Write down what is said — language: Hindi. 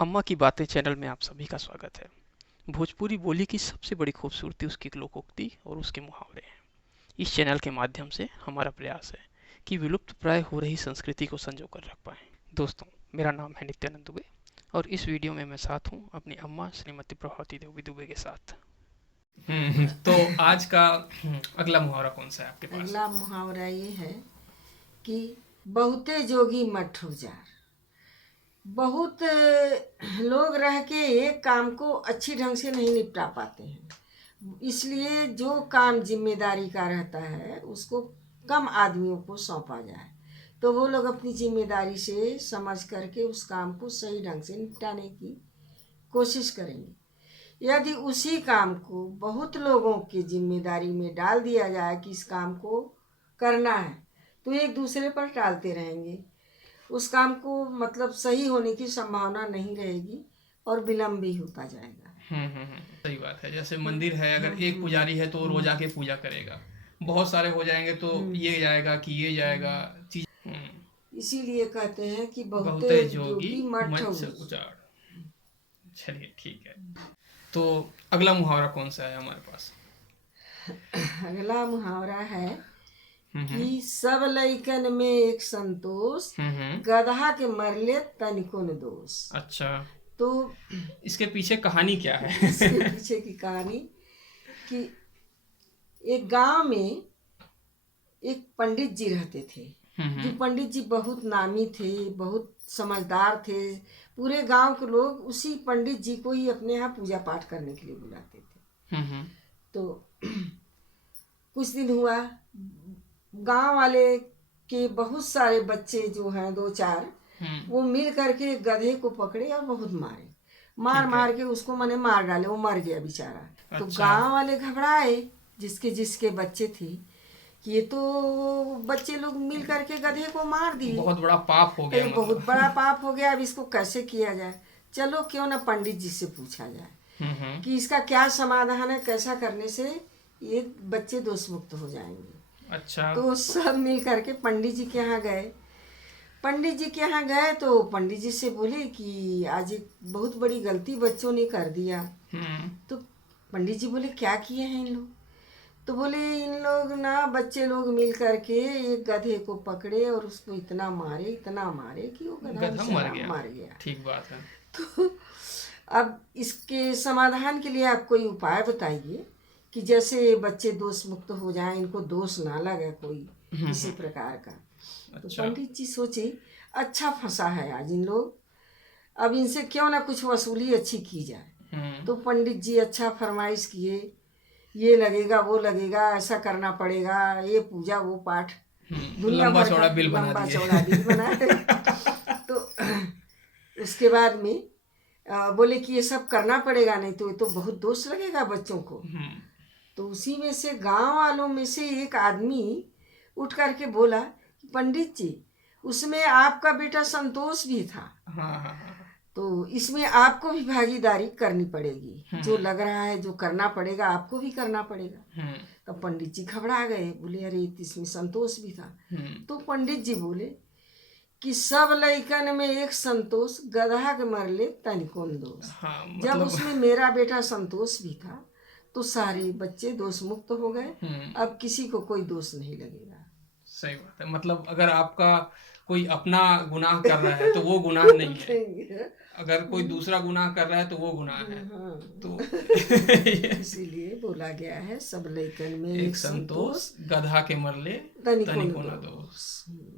अम्मा की बातें चैनल में आप सभी का स्वागत है। भोजपुरी बोली की सबसे बड़ी खूबसूरती उसकी लोकोक्ति और उसके मुहावरे हैं। इस चैनल के माध्यम से हमारा प्रयास है कि विलुप्त प्राय हो रही संस्कृति को संजो कर रख पाएं। दोस्तों, मेरा नाम है नित्यानंद दुबे और इस वीडियो में मैं साथ हूँ अपनी अम्मा श्रीमती प्रभावती देवी दुबे के साथ। तो आज का अगला मुहावरा कौन सा है आपके पास? अगला मुहावरा ये है कि बहुते जोगी मत ठुजार। बहुत लोग रह के एक काम को अच्छी ढंग से नहीं निपटा पाते हैं, इसलिए जो काम जिम्मेदारी का रहता है उसको कम आदमियों को सौंपा जाए तो वो लोग अपनी जिम्मेदारी से समझ करके उस काम को सही ढंग से निपटाने की कोशिश करेंगे। यदि उसी काम को बहुत लोगों की जिम्मेदारी में डाल दिया जाए कि इस काम को करना है, तो एक दूसरे पर टालते रहेंगे। उस काम को मतलब सही होने की संभावना नहीं रहेगी और विलम्ब भी होता जाएगा। सही बात है। जैसे मंदिर है, अगर एक पुजारी है तो वो रोज आके पूजा करेगा, बहुत सारे हो जाएंगे तो ये जाएगा कि ये जाएगा चीज। इसीलिए कहते हैं कि बहुते बहुते जोगी जोगी मठ मंच से उजाड़। उजाड़। चलिए ठीक है। तो अगला मुहावरा कौन सा है हमारे पास? अगला मुहावरा है हम्म कि सब लइकन में एक संतोष, गधा के मरले तनिको न दोष। अच्छा, तो इसके पीछे कहानी क्या है? इसके पीछे की कहानी कि एक गांव में एक पंडित जी रहते थे। जो पंडित जी बहुत नामी थे, बहुत समझदार थे। पूरे गांव के लोग उसी पंडित जी को ही अपने यहाँ पूजा पाठ करने के लिए बुलाते थे। तो कुछ दिन हुआ, गांव वाले के बहुत सारे बच्चे जो हैं दो चार, वो मिल करके गधे को पकड़े और बहुत मारे। मार मार के उसको मैंने मार डाले, वो मर गया बेचारा। तो गांव वाले घबराए, जिसके जिसके बच्चे थे, कि ये तो बच्चे लोग मिल करके गधे को मार दिए, बहुत बड़ा पाप हो गया। बहुत बड़ा पाप हो गया, अब इसको कैसे किया जाए। चलो क्यों ना पंडित जी से पूछा जाए कि इसका क्या समाधान है, कैसा करने से ये बच्चे दोष मुक्त हो जाएंगे। अच्छा, तो सब मिल करके पंडित जी के यहाँ गए। पंडित जी के यहाँ गए तो पंडित जी से बोले कि आज एक बहुत बड़ी गलती बच्चों ने कर दिया। तो पंडित जी बोले क्या किए हैं इन लोग? तो बोले इन लोग ना बच्चे लोग मिल करके एक गधे को पकड़े और उसको इतना मारे कि वो गधा मर गया। ठीक बात है। तो अब इसके समाधान के लिए आप कोई उपाय बताइए कि जैसे बच्चे दोष मुक्त हो जाएं, इनको दोष ना लगे कोई किसी प्रकार का। तो पंडित जी सोचे अच्छा फंसा है आज इन लोग, अब इनसे क्यों ना कुछ वसूली अच्छी की जाए। तो पंडित जी अच्छा फरमाइश किए, ये लगेगा वो लगेगा, ऐसा करना पड़ेगा, ये पूजा वो पाठ, दुनिया भर का लंबा चौड़ा बिल बनाए। तो उसके बाद में बोले कि ये सब करना पड़ेगा, नहीं तो ये तो बहुत दोष लगेगा बच्चों को। तो उसी में से गांव वालों में से एक आदमी उठ करके बोला, पंडित जी उसमें आपका बेटा संतोष भी था, तो इसमें आपको भी भागीदारी करनी पड़ेगी। जो लग रहा है जो करना पड़ेगा आपको भी करना पड़ेगा। तो पंडित जी घबरा गए, बोले अरे इसमें संतोष भी था। तो पंडित जी बोले कि सब लइकन में एक संतोष, गधा के मरले तनिको न दोष। जब उसमें मेरा बेटा संतोष भी था तो सारे बच्चे दोष मुक्त हो गए, अब किसी को कोई दोष नहीं लगेगा। सही बात है। मतलब अगर आपका कोई अपना गुनाह कर रहा है तो वो गुनाह नहीं है, अगर कोई दूसरा गुनाह कर रहा है तो वो गुनाह है। तो इसीलिए बोला गया है सब लइकन में एक संतोष, गधा के मरले तनिको तनिको न न दोष। दोष।